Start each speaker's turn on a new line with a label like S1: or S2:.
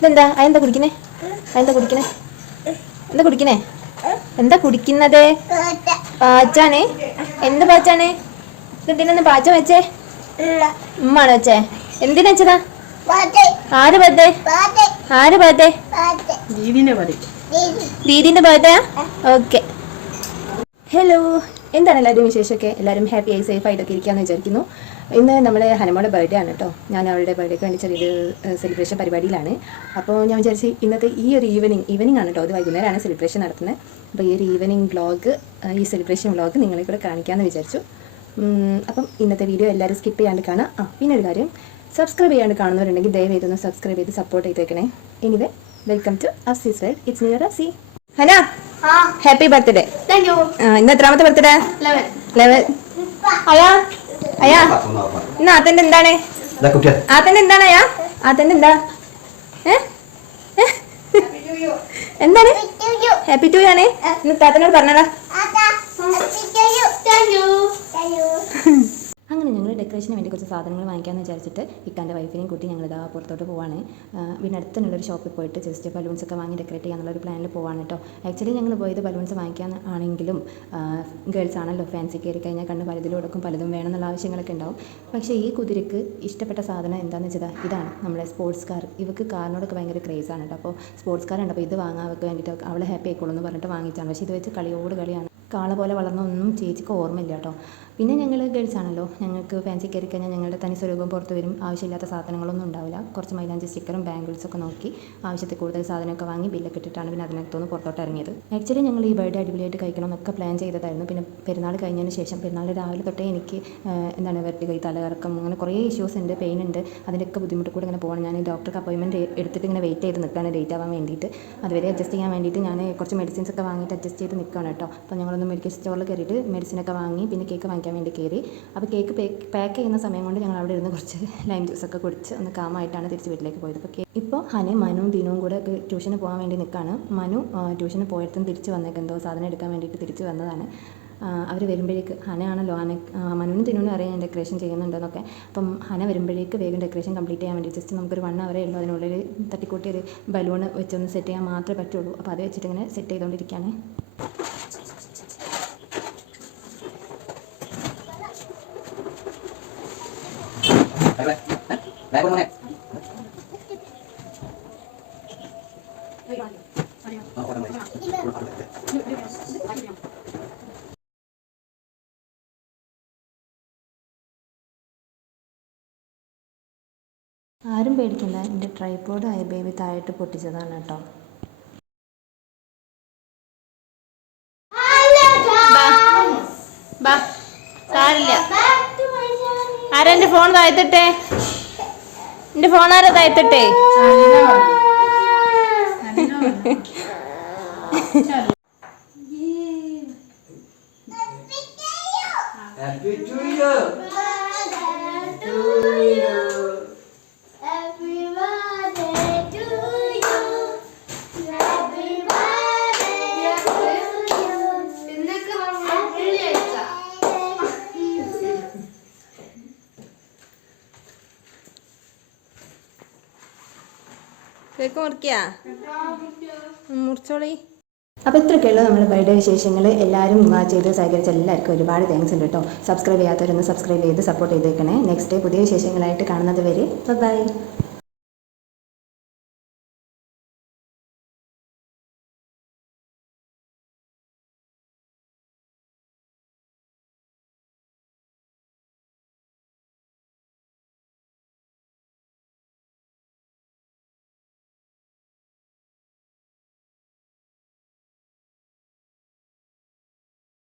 S1: ഇതെന്താ? അതെന്താ കുടിക്കണേ? അതെന്താ കുടിക്കണേ? എന്താ കുടിക്കണേ? എന്താ കുടിക്കുന്നത്? പാച്ചാണ്. എന്ത് പാച്ചാണ്? ഇതിനൊന്ന് പാച്ച വെച്ചേ? ഉമ്മാണ് വെച്ചേ? എന്തിനാ വെച്ചതാ? ആര് ബർത്ത്ഡേ ആര് ബർത്ത്ഡേ ദീദിന്റെ ബർത്ത്ഡേ ഓക്കെ. ഹലോ. എന്താണ് എല്ലാവരും വിശേഷമൊക്കെ? എല്ലാവരും ഹാപ്പി ആയി സേഫ് ആയിട്ടൊക്കെ ഇരിക്കാമെന്ന് വിചാരിക്കുന്നു. ഇന്ന് നമ്മുടെ ഹനുമോടെ ബർത്ത്ഡേ ആണ് കേട്ടോ. ഞാൻ അവളുടെ ബർത്ത്ഡേക്ക് വേണ്ടി ചെറിയൊരു സെലിബ്രേഷൻ പരിപാടിയിലാണ്. അപ്പോൾ ഞാൻ വിചാരിച്ച് ഇന്നത്തെ ഈ ഒരു ഈവനിങ് ഈവനിങ് ആണ് കേട്ടോ. അത് വൈകുന്നേരമാണ് സെലിബ്രേഷൻ നടത്തുന്നത് അപ്പോൾ ഈ ഒരു ഈവനിങ് വ്ളോഗ് ഈ സെലിബ്രേഷൻ വ്ളോഗ് നിങ്ങളെ കൂടെ കാണിക്കാമെന്ന് വിചാരിച്ചു. അപ്പം ഇന്നത്തെ വീഡിയോ എല്ലാവരും സ്കിപ്പ് ചെയ്യാണ്ട് കാണാം. ആ പിന്നെ ഒരു കാര്യം. സബ്സ്ക്രൈബ് ചെയ്യാണ്ട് കാണുന്നവരുണ്ടെങ്കിൽ ദയവ് ചെയ്തൊന്ന് സബ്സ്ക്രൈബ് ചെയ്ത് സപ്പോർട്ട് ചെയ്തേക്കണേ. Anyway welcome to Afsi's world it's near Afsi Hana happy birthday ഇന്ന് എത്രാമത്തെ ബർത്ത്ഡേ ലെവൻ അയാ? അയാ? ഇന്ന് ആത്തന്റെ എന്താണ്? ആത്തന്റെ എന്താണ് അയാ? ആത്തന്റെ എന്താ? എന്താണ്? ഹാപ്പി ടു ആണ്. ഇന്ന് താത്തനോട് പറഞ്ഞടാ താങ്ക് ഞങ്ങൾ ഡെക്കറേഷന് വേണ്ടി കുറച്ച് സാധനങ്ങൾ വാങ്ങിക്കാമെന്ന് വിചാരിച്ചിട്ട് ഇക്കാന്റെ വൈഫിനെയും കൂട്ടി ഞങ്ങൾ ഇതാ പുറത്തോട്ട് പോവാണ്. പിന്നെ അടുത്തുള്ളൊരു ഷോപ്പിൽ പോയിട്ട് ജസ്റ്റ് ബലൂൺസ് ഒക്കെ വാങ്ങി ഡെക്കറേറ്റ് ചെയ്യാനുള്ള ഒരു പ്ലാനിൽ പോവാണ് കേട്ടോ ആക്ച്വലി ഞങ്ങൾ പോയത് ബലൂൺസ് വാങ്ങിക്കാൻ ആണെങ്കിലും ഗേൾസ് ആണല്ലോ ഫാൻസി കയറി കഴിഞ്ഞാൽ കണ്ണ് പലതിലും കൊടുക്കും പലതും വേണം എന്നുള്ള ആവശ്യങ്ങളൊക്കെ ഉണ്ടാവും. പക്ഷേ ഈ കുതിരക്ക് ഇഷ്ടപ്പെട്ട സാധനം എന്താണെന്ന് വെച്ചാൽ ഇതാണ് നമ്മുടെ സ്പോർട്സ് കാർ ഇവക്ക് കാറിനോടൊക്കെ ഭയങ്കര ക്രേസ് ആണ് കേട്ടോ അപ്പോൾ സ്പോർട്സ് കാർ ഉണ്ട് അപ്പോൾ ഇത് വാങ്ങാൻ വേണ്ടിയിട്ട് അവളെ ഹാപ്പി ആയിക്കോളൂ എന്ന് പറഞ്ഞിട്ട് വാങ്ങിച്ചാണ് പക്ഷേ ഇത് വെച്ച് കളിയോട് കളിയാണ്. കാള പോലെ വളർന്നൊന്നും ചേച്ചിക്ക് ഓർമ്മയില്ല കേട്ടോ. പിന്നെ ഞങ്ങൾ ഗേൾസ് ആണല്ലോ. ഞങ്ങൾക്ക് ഫാൻസി കയറി കഴിഞ്ഞാൽ ഞങ്ങളുടെ തനി സ്വരൂപം പുറത്ത് വരും. ആവശ്യമില്ലാത്ത സാധനങ്ങളൊന്നും ഉണ്ടാവില്ല. കുറച്ച് മൈലാഞ്ചി സ്റ്റിക്കറും ബാംഗിൾസ് ഒക്കെ നോക്കി ആവശ്യത്തിൽ കൂടുതൽ സാധനമൊക്കെ വാങ്ങി ബില്ലൊക്കെ ഇട്ടിട്ടാണ് പിന്നെ അതിനകത്തുനിന്ന് പുറത്തോട്ട് ഇറങ്ങിയത്. ആക്ച്വലി ഞങ്ങൾ ഈ ബർത്ത്ഡേ അടിപൊളിയായിട്ട് കഴിക്കണം എന്നൊക്കെ പ്ലാൻ ചെയ്തതായിരുന്നു. പിന്നെ പെരുന്നാൾ കഴിഞ്ഞതിന് ശേഷം പെരുന്നാൾ രാവിലെ തൊട്ടേ എനിക്ക് എന്താണ് വെട്ടി കൈ തലകറക്കം അങ്ങനെ കുറേ ഇഷ്യൂസ് ഉണ്ട് പെയിൻ ഉണ്ട്. അതിന്റെയൊക്കെ ബുദ്ധിമുട്ട് കൂടെ ഇങ്ങനെ പോകണം. ഞാൻ ഡോക്ടർക്ക് അപ്പോയിൻമെന്റ് എടുത്തിട്ട് ഇങ്ങനെ വെയിറ്റ് ചെയ്ത് നിൽക്കുകയാണ്. ഡേറ്റ് ആവാൻ വേണ്ടിയിട്ട്. അതുവരെ അഡ്ജസ്റ്റ് ചെയ്യാൻ വേണ്ടിയിട്ട് ഞാൻ കുറച്ച് മെഡിസിൻസ് ഒക്കെ വാങ്ങിയിട്ട് അഡ്ജസ്റ്റ് ചെയ്ത് നിൽക്കുകയാണ് കേട്ടോ. അപ്പോൾ ഞങ്ങളൊന്ന് മെഡിക്കൽ സ്റ്റോറിൽ കയറിയിട്ട് മെഡിസിനൊക്കെ വാങ്ങി പിന്നെ കേക്ക് വാങ്ങിക്കാൻ വേണ്ടി കയറി അപ്പോൾ കേക്ക് പാക്ക് ചെയ്യുന്ന സമയം കൊണ്ട് ഞങ്ങൾ അവിടെ ഇരുന്ന് കുറച്ച് ലൈം ജ്യൂസ് ഒക്കെ കുടിച്ച് ഒന്ന് കാമായിട്ടാണ് തിരിച്ച് വീട്ടിലേക്ക് പോയത്. അപ്പോൾ ഇപ്പോൾ ഹനെ മനുവും ദിനവും കൂടെ ട്യൂഷന് പോകാൻ വേണ്ടി നിൽക്കുകയാണ് മനു ട്യൂഷന് പോയടത്തും തിരിച്ച് വന്നേക്ക്. എന്തോ സാധനം എടുക്കാൻ വേണ്ടിയിട്ട് തിരിച്ച് വന്നതാണ്. അവർ വരുമ്പോഴേക്ക് ഹനയാണല്ലോ ഹന മനുവിനും തിനുവിനും അറിയാം ഞാൻ ഡെക്കറേഷൻ ചെയ്യുന്നുണ്ടെന്നൊക്കെ അപ്പം ഹന വരുമ്പോഴേക്ക് വേഗം ഡെക്കറേഷൻ കംപ്ലീറ്റ് ചെയ്യാൻ വേണ്ടി ജസ്റ്റ് നമുക്കൊരു വൺ അവറേ ഉള്ളൂ. അതിനുള്ളിൽ തട്ടിക്കൂട്ടി ഒരു ബലൂൺ വെച്ചൊന്ന് സെറ്റ് ചെയ്യാൻ മാത്രമേ പറ്റുള്ളൂ. അപ്പോൾ അത് വെച്ചിട്ട് ഇങ്ങനെ സെറ്റ് ചെയ്തുകൊണ്ടിരിക്കുകയാണ്
S2: മോനെ.
S1: ആരും പേടിക്കണ്ട. എന്റെ ട്രൈപോഡ് ആയ ബേബി താഴോട്ട് പൊട്ടിച്ചതാണ് കേട്ടോ. ബാ സാരില്ല ഫോൺ താഴ്ത്തിട്ടെ എന്റെ ഫോൺ ആരാ താഴ്ത്തിട്ടെ
S2: ഹാപ്പി ടു യു
S1: കേക്ക് മുറിക്കാ? മുറിച്ചോളി. അപ്പോൾ ഇത്രയൊക്കെയുള്ളൂ നമ്മുടെ ബർത്ത്ഡേ വിശേഷങ്ങൾ എല്ലാവരും ആ, ചെയ്ത് സഹകരിച്ച എല്ലാവർക്കും ഒരുപാട് താങ്ക്സ് ഉണ്ട് കേട്ടോ. സബ്സ്ക്രൈബ് ചെയ്യാത്തവരൊന്ന് സബ്സ്ക്രൈബ് ചെയ്ത് സപ്പോർട്ട് ചെയ്തേക്കണേ. നെക്സ്റ്റ് ഡേ പുതിയ വിശേഷങ്ങളായിട്ട് കാണുന്നത് വരെ. ബൈ